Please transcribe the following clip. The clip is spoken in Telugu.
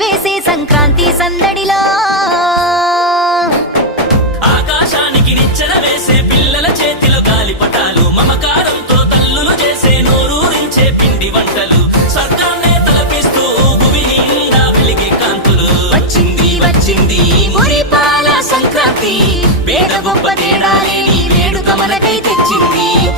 వేసే సంక్రాంతి సందడిలో ఆకాశానికి నిచ్చెన వేసే పిల్లల చేతిలో గాలిపటాలు మమకారంతో తల్లులు చేసే నోరూరించే పిండి వంటలు స్వర్గాన్నే తలపిస్తూ భూమి నిండా వెలిగే కాంతులు వచ్చింది వచ్చింది మురిపాల సంక్రాంతి పేద గొప్ప తేడా లేని వేడుక మనకై తెచ్చింది